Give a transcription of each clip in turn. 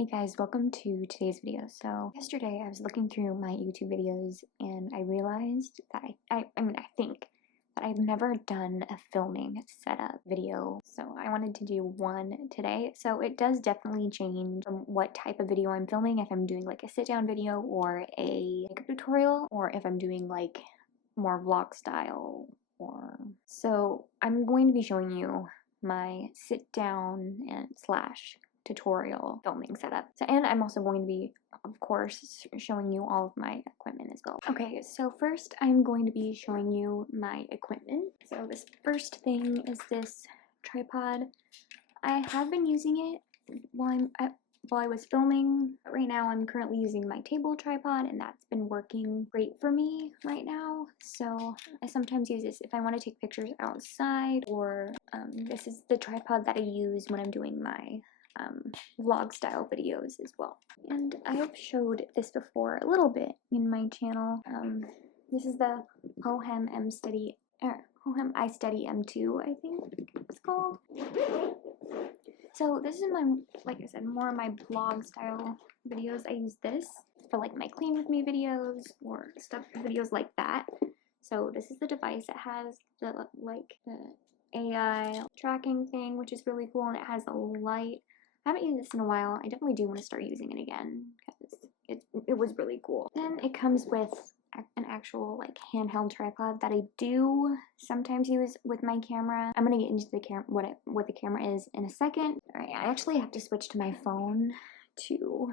Hey guys, welcome to today's video. So yesterday I was looking through my YouTube videos and I realized that I think that I've never done a filming setup video. So I wanted to do one today. So it does definitely change from what type of video I'm filming, if I'm doing like a sit down video or a makeup tutorial, or if I'm doing like more vlog style. So I'm going to be showing you my sit down and slash tutorial filming setup. So, and I'm also going to be, of course, showing you all of my equipment as well. Okay, so first I'm going to be showing you my equipment. So this first thing is this tripod. I have been using it while I was filming. Right now I'm currently using my table tripod and that's been working great for me right now. So I sometimes use this if I want to take pictures outside, or this is the tripod that I use when I'm doing my vlog style videos as well. And I have showed this before a little bit in my channel. This is the Hohem Hohem iSteady M2, I think it's called. So this is my, like I said, more of my blog style videos. I use this for like my clean with me videos or stuff, videos like that. So this is the device. It has the AI tracking thing, which is really cool, and it has a light. I haven't used this in a while. I definitely do want to start using it again because it was really cool. Then it comes with an actual like handheld tripod that I do sometimes use with my camera. I'm gonna get into the what the camera is in a second. All right, I actually have to switch to my phone to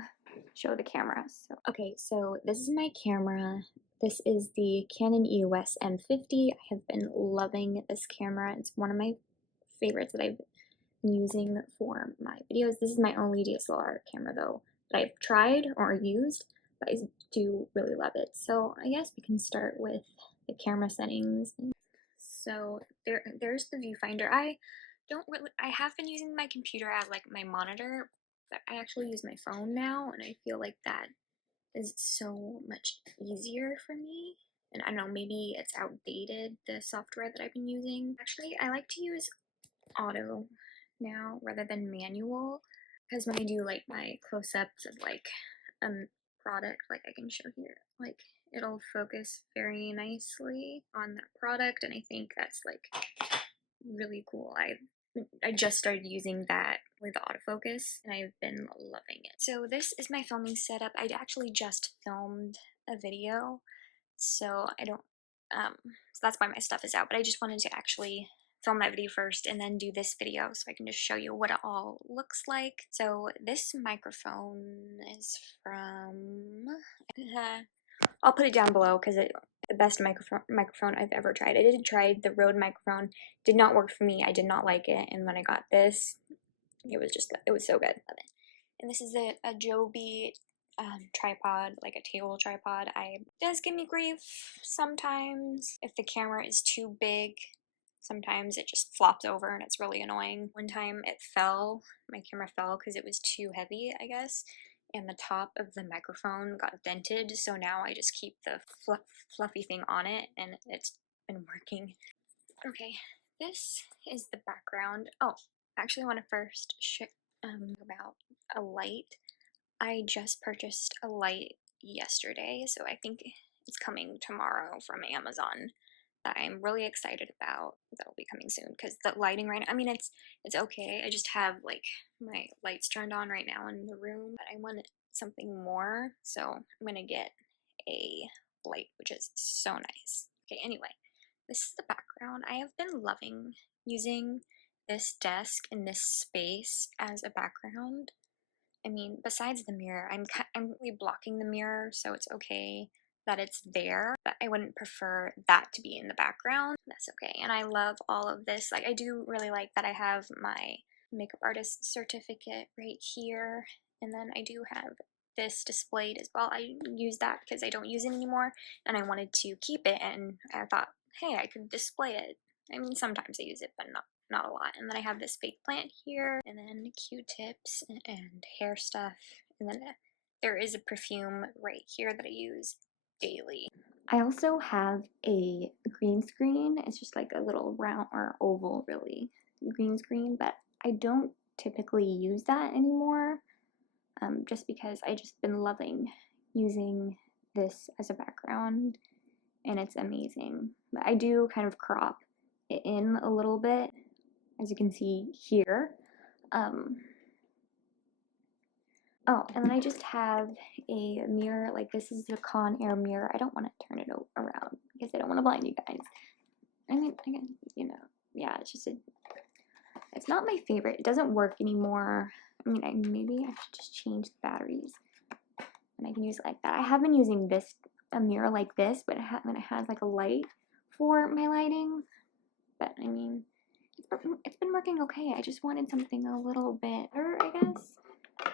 show the camera. So okay, so this is my camera. This is the Canon EOS M50. I have been loving this camera. It's one of my favorites that I've been using for my videos. This is my only DSLR camera though that I've tried or used, but I do really love it. So I guess we can start with the camera settings. So there's the viewfinder. I have been using my computer as like my monitor, but I actually use my phone now, and I feel like that is so much easier for me. And I don't know, maybe it's outdated, the software that I've been using. Actually, I like to use auto now rather than manual, because when I do like my close-ups of like product, like I can show here, like it'll focus very nicely on that product, and I think that's like really cool. I just started using that with autofocus and I've been loving it. So this is my filming setup. I actually just filmed a video, so I don't so that's why my stuff is out, but I just wanted to actually film that video first and then do this video so I can just show you what it all looks like. So this microphone is from I'll put it down below because it's the best microphone I've ever tried. I did try the Rode microphone, did not work for me. I did not like it, and when I got this, it was so good. Love it. And this is a Joby tripod, like a table tripod. It does give me grief sometimes if the camera is too big. Sometimes it just flops over and it's really annoying. One time it fell, my camera fell because it was too heavy, I guess, and the top of the microphone got dented, so now I just keep the fluffy thing on it, and it's been working. Okay, this is the background. Oh, actually I want to first about a light. I just purchased a light yesterday, so I think it's coming tomorrow from Amazon that I'm really excited about. That'll be coming soon because the lighting right now, I mean, it's okay. I just have like my lights turned on right now in the room, but I wanted something more, so I'm gonna get a light, which is so nice. Okay, anyway, this is the background. I have been loving using this desk and this space as a background. I mean, besides the mirror, I'm really blocking the mirror, so it's okay that it's there, but I wouldn't prefer that to be in the background. That's okay. And I love all of this. Like, I do really like that I have my makeup artist certificate right here, and then I do have this displayed as well. I use that because I don't use it anymore, and I wanted to keep it, and I thought, hey, I could display it. I mean, sometimes I use it, but not a lot. And then I have this fake plant here, and then Q-tips and hair stuff, and then there is a perfume right here that I use daily. I also have a green screen. It's just like a little round or oval, really, green screen, but I don't typically use that anymore. just because I just been loving using this as a background, and it's amazing. But I do kind of crop it in a little bit, as you can see here. Oh, and then I just have a mirror, like this is the Conair mirror. I don't want to turn it around because I don't want to blind you guys. I mean, again, you know, yeah, it's just it's not my favorite. It doesn't work anymore. I mean, maybe I should just change the batteries and I can use it like that. I have been using a mirror like this, but it has like a light for my lighting. But I mean, it's been working okay. I just wanted something a little bit better, I guess.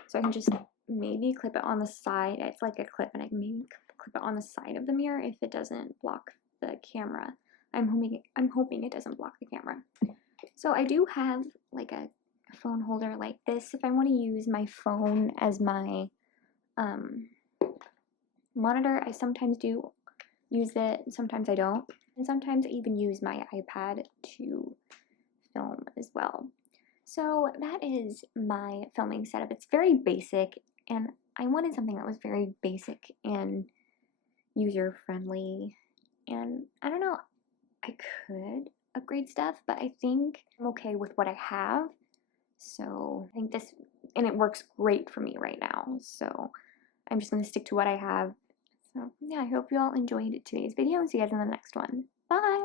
So I can just maybe clip it on the side. It's like a clip, and I can maybe clip it on the side of the mirror if it doesn't block the camera. I'm hoping it doesn't block the camera. So I do have like a phone holder like this if I want to use my phone as my monitor. I sometimes do use it, sometimes I don't, and sometimes I even use my iPad to film as well. So that is my filming setup. It's very basic, and I wanted something that was very basic and user friendly. And I don't know, I could upgrade stuff, but I think I'm okay with what I have. So I think this, and it works great for me right now. So I'm just going to stick to what I have. So yeah, I hope you all enjoyed today's video and see you guys in the next one. Bye!